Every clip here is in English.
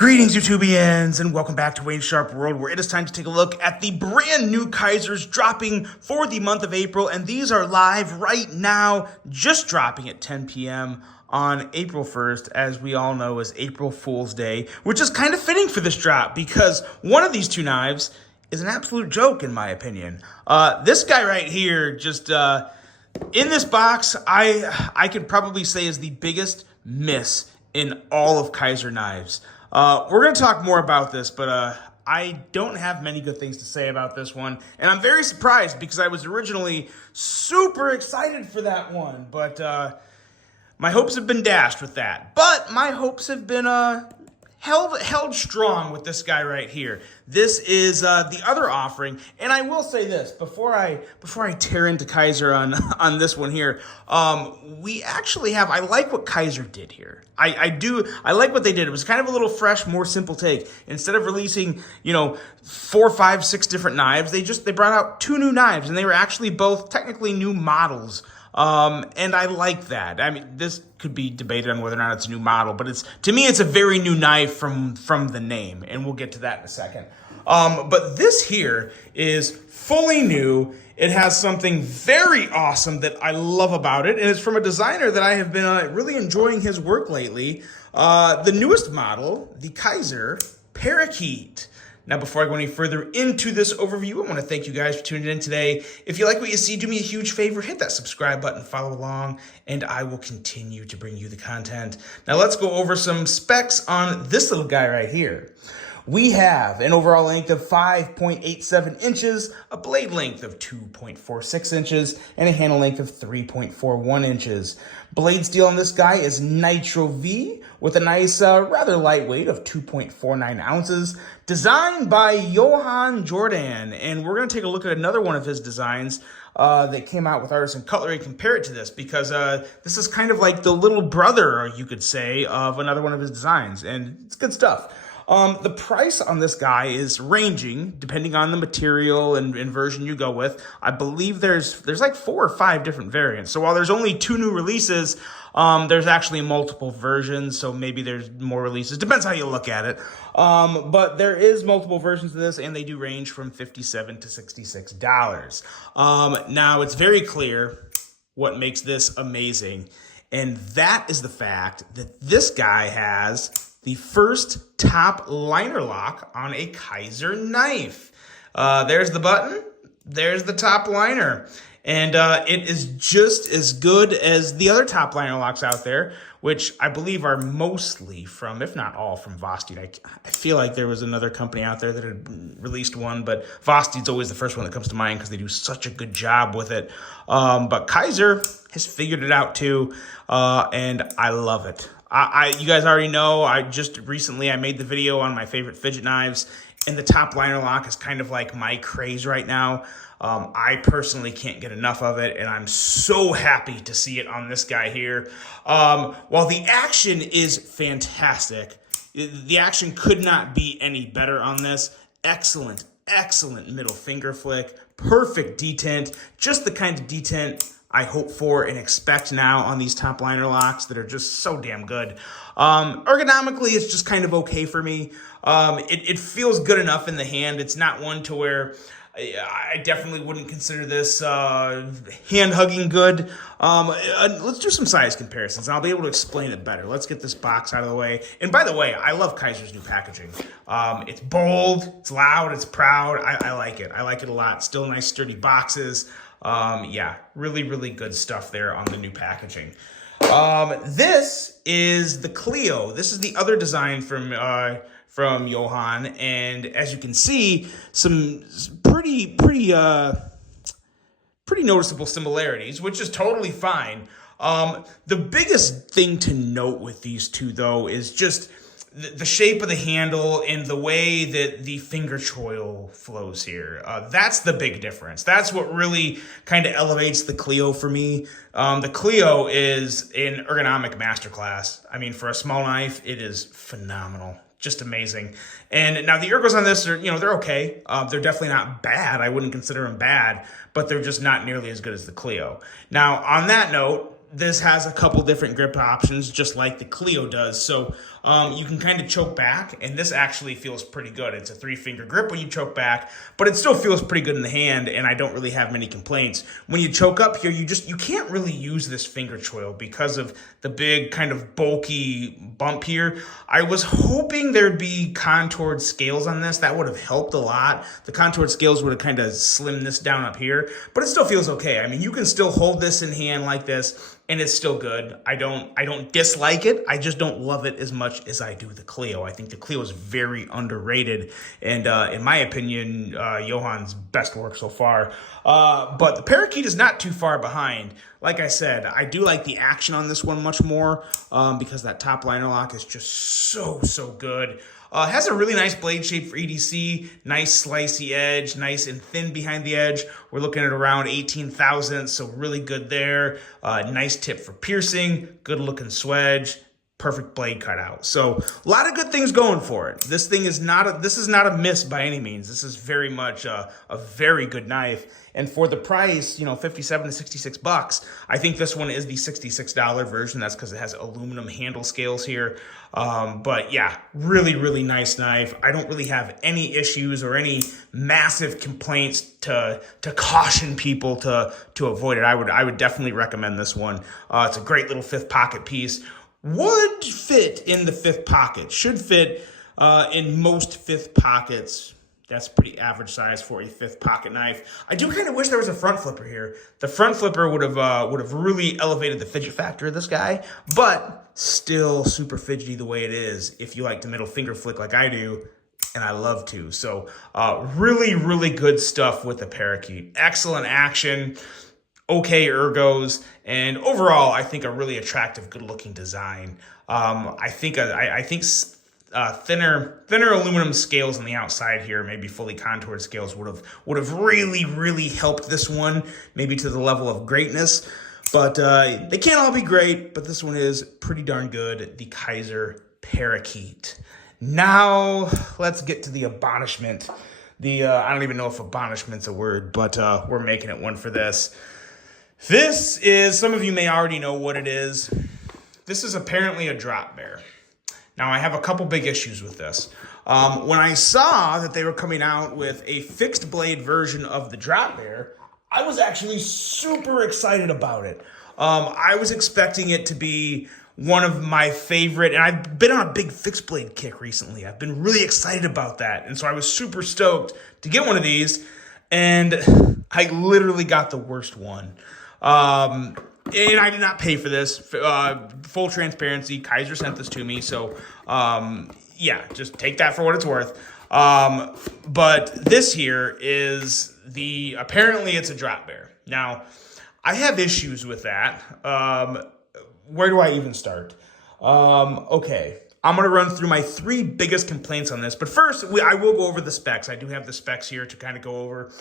Greetings, YouTubians, and welcome back to Wayne Sharp World, where it is time to take a look at the brand new Kizers dropping for the month of April, and these are live right now, just dropping at 10 p.m. on April 1st, as we all know is April Fool's Day, which is kind of fitting for this drop, because one of these two knives is an absolute joke, in my opinion. This guy right here, just in this box, I could probably say is the biggest miss in all of Kizer knives. We're going to talk more about this, but I don't have many good things to say about this one. And I'm very surprised because I was originally super excited for that one. But my hopes have been dashed with that. But my hopes have been held strong with this guy right here. This is the other offering, and I will say this before I tear into Kizer on this one here. We actually have. I like what Kizer did here. I like what they did. It was kind of a little fresh, more simple take. Instead of releasing 4, 5, 6 different knives, they brought out 2 new knives, and they were actually both technically new models. And I like that. I mean, this could be debated on whether or not it's a new model, but to me, it's a very new knife from the name, and we'll get to that in a second. But this here is fully new. It has something very awesome that I love about it, and it's from a designer that I have been really enjoying his work lately. The newest model, the Kizer Parakeet. Now, before I go any further into this overview, I want to thank you guys for tuning in today. If you like what you see, do me a huge favor, hit that subscribe button, follow along, and I will continue to bring you the content. Now, let's go over some specs on this little guy right here. We have an overall length of 5.87 inches, a blade length of 2.46 inches, and a handle length of 3.41 inches. Blade steel on this guy is Nitro V with a nice, rather lightweight of 2.49 ounces, designed by Johan Jordan. And we're going to take a look at another one of his designs that came out with Artisan Cutlery, compare it to this, because this is kind of like the little brother, you could say, of another one of his designs, and it's good stuff. The price on this guy is ranging depending on the material and version you go with. I believe there's like 4 or 5 different variants. So while there's only 2 new releases, there's actually multiple versions. So maybe there's more releases. Depends how you look at it. But there is multiple versions of this, and they do range from $57 to $66. Now it's very clear what makes this amazing, and that is the fact that this guy has the first top liner lock on a Kizer knife. There's the button, there's the top liner, and it is just as good as the other top liner locks out there, which I believe are mostly from, if not all, from Vosteed. I feel like there was another company out there that had released one, but Vosteed's always the first one that comes to mind because they do such a good job with it. But Kizer has figured it out too, and I love it. You guys already know, I made the video on my favorite fidget knives, and the top liner lock is kind of like my craze right now. I personally can't get enough of it, and I'm so happy to see it on this guy here. While the action is fantastic, the action could not be any better on this. Excellent middle finger flick, perfect detent, just the kind of detent I hope for and expect now on these top liner locks that are just so damn good. Ergonomically, it's just kind of okay for me. It feels good enough in the hand. It's not one to where I definitely wouldn't consider this hand-hugging good. Let's do some size comparisons, and I'll be able to explain it better. Let's get this box out of the way. And by the way, I love Kizer's new packaging. It's bold, it's loud, it's proud. I like it. I like it a lot. Still nice, sturdy boxes. Yeah, really good stuff there on the new packaging. This is the Clio. This is the other design from Johan, and as you can see, some pretty noticeable similarities, which is totally fine. The biggest thing to note with these two, though, is just the shape of the handle and the way that the finger choil flows here. That's the big difference. That's what really kind of elevates the Clio for me. The Clio is an ergonomic masterclass. I mean, for a small knife, it is phenomenal. Just amazing. And now the ergos on this are, they're okay. They're definitely not bad. I wouldn't consider them bad, but they're just not nearly as good as the Clio. Now, on that note, this has a couple different grip options, just like the Clio does. So You can kind of choke back, and this actually feels pretty good. It's a 3-finger grip when you choke back, but it still feels pretty good in the hand, and I don't really have many complaints. When you choke up here, you can't really use this finger choil because of the big kind of bulky bump here. I was hoping there'd be contoured scales on this. That would have helped a lot. The contoured scales would have kind of slimmed this down up here, but it still feels okay. I mean, you can still hold this in hand like this, and it's still good. I don't dislike it. I just don't love it as much as I do the Clio. I think the Clio is very underrated, and in my opinion, Johan's best work so far. But the Parakeet is not too far behind. Like I said, I do like the action on this one much more because that top liner lock is just so good. Has a really nice blade shape for EDC, nice slicey edge, nice and thin behind the edge. We're looking at around 18 thousandths, so really good there. Nice tip for piercing, good looking swedge, perfect blade cutout. So a lot of good things going for it. This thing is not a miss by any means. This is very much a very good knife. And for the price, 57 to 66 bucks, I think this one is the $66 version. That's because it has aluminum handle scales here. But yeah, really nice knife. I don't really have any issues or any massive complaints to caution people to avoid it. I would definitely recommend this one. It's a great little 5th pocket piece. Would fit in the 5th pocket. Should fit in most 5th pockets. That's pretty average size for a 5th pocket knife. I do kind of wish there was a front flipper here. The front flipper would have really elevated the fidget factor of this guy, but still super fidgety the way it is if you like to middle finger flick like I do, and I love to. So really good stuff with the Parakeet. Excellent action, okay ergos, and overall I think a really attractive, good-looking design. I think thinner aluminum scales on the outside here, maybe fully contoured scales would have really helped this one, maybe to the level of greatness. But they can't all be great, but this one is pretty darn good, the Kizer Parakeet. Now let's get to the abonishment. I don't even know if abonishment's a word, but we're making it one for this. This is, some of you may already know what it is. This is apparently a drop bear. Now, I have a couple big issues with this. When I saw that they were coming out with a fixed blade version of the drop bear, I was actually super excited about it. I was expecting it to be one of my favorite, and I've been on a big fixed blade kick recently. I've been really excited about that, and so I was super stoked to get one of these, and I literally got the worst one. And I did not pay for this. Full transparency, Kizer sent this to me, so yeah, just take that for what it's worth. But this here is apparently it's a drop bear. Now, I have issues with that. Where do I even start? Okay, I'm going to run through my 3 biggest complaints on this. But first, I will go over the specs. I do have the specs here to kind of go over.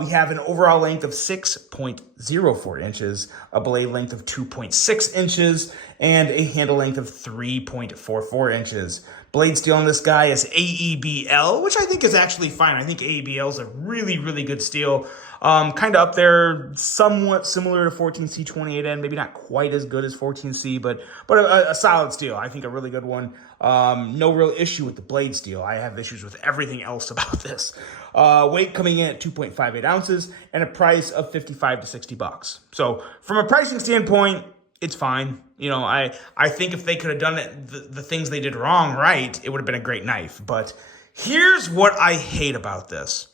We have an overall length of 6.04 inches, a blade length of 2.6 inches, and a handle length of 3.44 inches. Blade steel on this guy is AEBL, which I think is actually fine. I think AEBL is a really good steel. Kind of up there, somewhat similar to 14C 28N, maybe not quite as good as 14C, but a solid steel. I think a really good one. No real issue with the blade steel. I have issues with everything else about this. Weight coming in at 2.58 ounces and a price of 55 to 60 bucks. So from a pricing standpoint, it's fine. I think if they could have done it, the things they did wrong right, it would have been a great knife. But here's what I hate about this.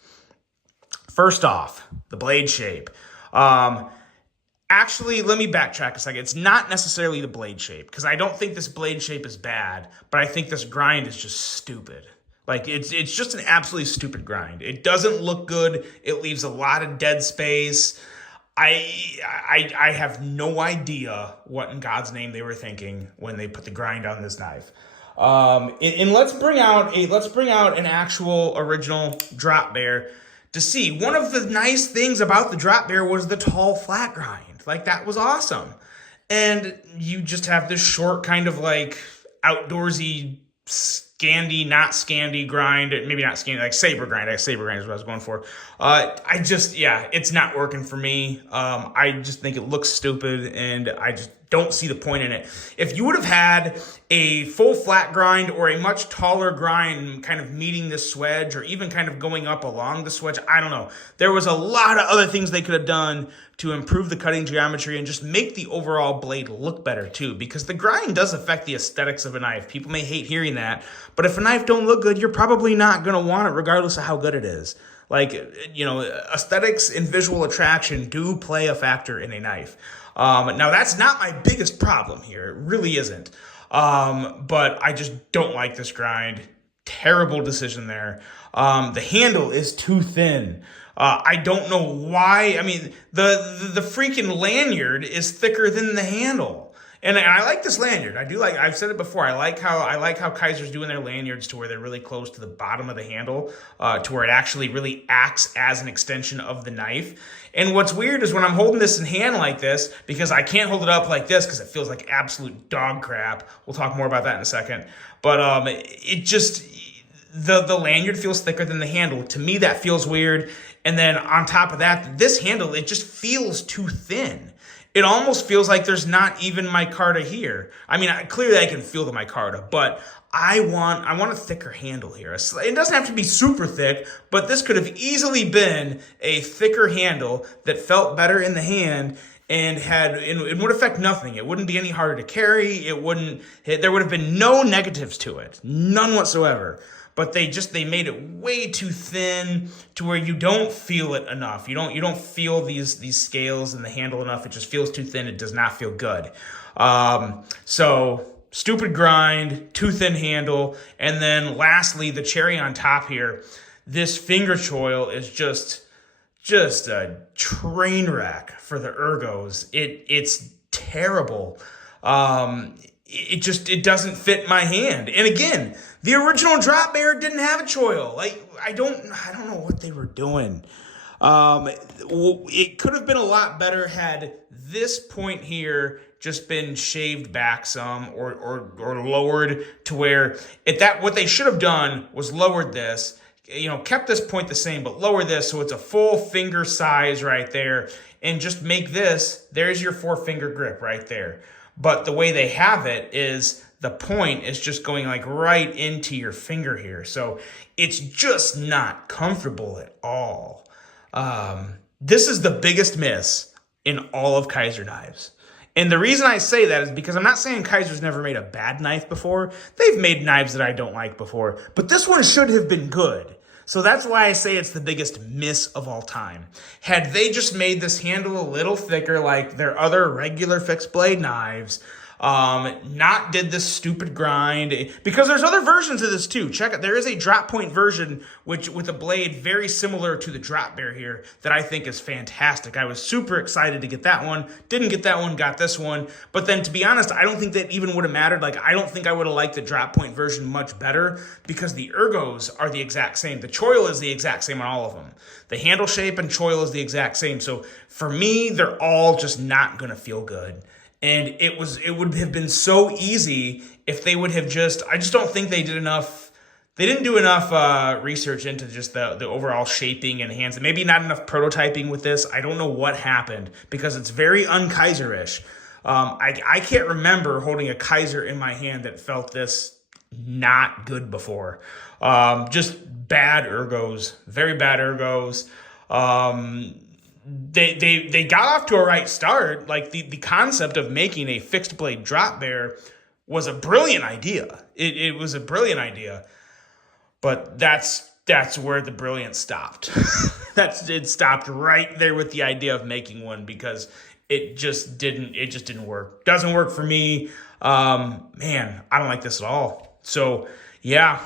First off, the blade shape. Actually, let me backtrack a second. It's not necessarily the blade shape, because I don't think this blade shape is bad, but I think this grind is just stupid. Like, it's just an absolutely stupid grind. It doesn't look good. It leaves a lot of dead space. I have no idea what in God's name they were thinking when they put the grind on this knife. And let's bring out an actual original drop bear to see. One of the nice things about the drop bear was the tall flat grind. Like, that was awesome. And you just have this short kind of like outdoorsy Scandi, not Scandi grind, maybe not Scandi, like saber grind. Saber grind is what I was going for. It's not working for me. I just think it looks stupid, and I just don't see the point in it. If you would have had a full flat grind or a much taller grind kind of meeting the swedge or even kind of going up along the swedge, I don't know. There was a lot of other things they could have done to improve the cutting geometry and just make the overall blade look better too, because the grind does affect the aesthetics of a knife. People may hate hearing that, but if a knife don't look good, you're probably not going to want it regardless of how good it is. Like, aesthetics and visual attraction do play a factor in a knife. Now, that's not my biggest problem here. It really isn't. But I just don't like this grind. Terrible decision there. The handle is too thin. I don't know why. I mean, the freaking lanyard is thicker than the handle. And I like this lanyard. I've said it before. I like how Kizer's doing their lanyards to where they're really close to the bottom of the handle, to where it actually really acts as an extension of the knife. And what's weird is when I'm holding this in hand like this, because I can't hold it up like this because it feels like absolute dog crap. We'll talk more about that in a second. But it just, the lanyard feels thicker than the handle. To me, that feels weird. And then on top of that, this handle, it just feels too thin. It almost feels like there's not even micarta here. I mean, clearly I can feel the micarta, but I want a thicker handle here. It doesn't have to be super thick, but this could have easily been a thicker handle that felt better in the hand and it would affect nothing. It wouldn't be any harder to carry. There would have been no negatives to it, none whatsoever. But they made it way too thin to where you don't feel it enough. You don't feel these scales in the handle enough. It just feels too thin. It does not feel good. So stupid grind, too thin handle, and then lastly, the cherry on top here. This finger choil is just a train wreck for the ergos. It's terrible. It doesn't fit my hand. And again, the original drop bear didn't have a choil. Like, I don't know what they were doing. It could have been a lot better had this point here just been shaved back some or lowered to where what they should have done was lowered this, kept this point the same, but lower this so it's a full finger size right there, and just make there's your 4-finger grip right there. But the way they have it is the point is just going like right into your finger here. So it's just not comfortable at all. This is the biggest miss in all of Kizer knives. And the reason I say that is because I'm not saying Kizer's never made a bad knife before. They've made knives that I don't like before. But this one should have been good. So that's why I say it's the biggest miss of all time. Had they just made this handle a little thicker like their other regular fixed blade knives, not did this stupid grind, because there's other versions of this too. Check it. There is a drop point version with a blade very similar to the drop bear here that I think is fantastic. I was super excited to get that one. Didn't get that one, got this one. But then to be honest, I don't think that even would have mattered. Like, I don't think I would have liked the drop point version much better because the ergos are the exact same. The choil is the exact same on all of them. The handle shape and choil is the exact same. So for me, they're all just not going to feel good. And it would have been so easy if they would have I just don't think they did enough. They didn't do enough research into just the overall shaping and hands. Maybe not enough prototyping with this. I don't know what happened because it's very un-Kizer-ish. I can't remember holding a Kizer in my hand that felt this not good before. Just bad ergos, very bad ergos. They got off to a right start. Like the concept of making a fixed blade drop bear was a brilliant idea. It was a brilliant idea, but that's where the brilliance stopped. It stopped right there with the idea of making one because it just didn't work. Doesn't work for me. Man, I don't like this at all. So yeah,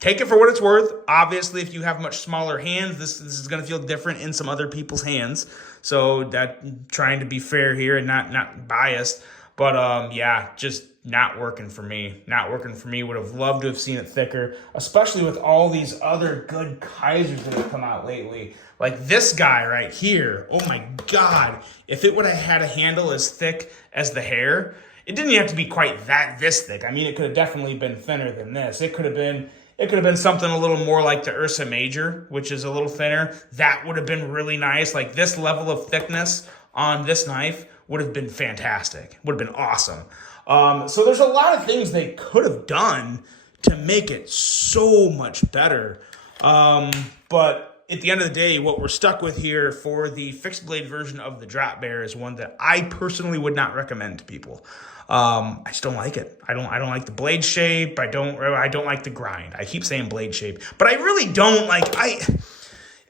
take it for what it's worth. Obviously, if you have much smaller hands, this is going to feel different in some other people's hands. So that trying to be fair here and not biased. But yeah, just not working for me. Not working for me. Would have loved to have seen it thicker, especially with all these other good Kizers that have come out lately. Like this guy right here. Oh my God. If it would have had a handle as thick as the hair, it didn't have to be quite this thick. I mean, it could have definitely been thinner than this. It could have been something a little more like the Ursa Major, which is a little thinner. That would have been really nice. Like this level of thickness on this knife would have been fantastic. Would have been awesome. So there's a lot of things they could have done to make it so much better. But at the end of the day, what we're stuck with here for the fixed blade version of the drop bear is one that I personally would not recommend to people. I just don't like it. I don't like the blade shape. I don't like the grind. I keep saying blade shape, but I really don't like,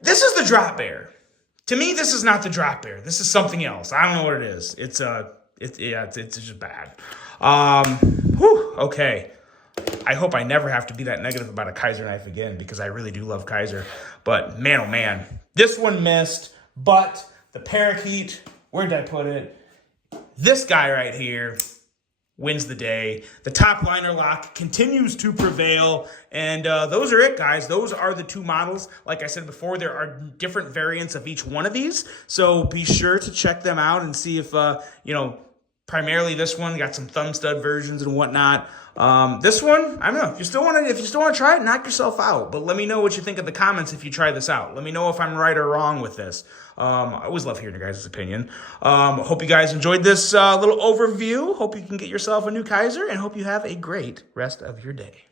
this is the drop bear. To me, this is not the drop bear. This is something else. I don't know what it is. It's just bad. Okay. I hope I never have to be that negative about a Kizer knife again, because I really do love Kizer. But man, oh man, this one missed. But the Parakeet, where did I put it? This guy right here wins the day. The top liner lock continues to prevail. And those are it, guys. Those are the two models. Like I said before, there are different variants of each one of these. So be sure to check them out and see if, primarily this one got some thumb stud versions and whatnot. This one, I don't know. If you still want to try it, knock yourself out. But let me know what you think in the comments if you try this out. Let me know if I'm right or wrong with this. I always love hearing your guys' opinion. Hope you guys enjoyed this little overview. Hope you can get yourself a new Kizer, and hope you have a great rest of your day.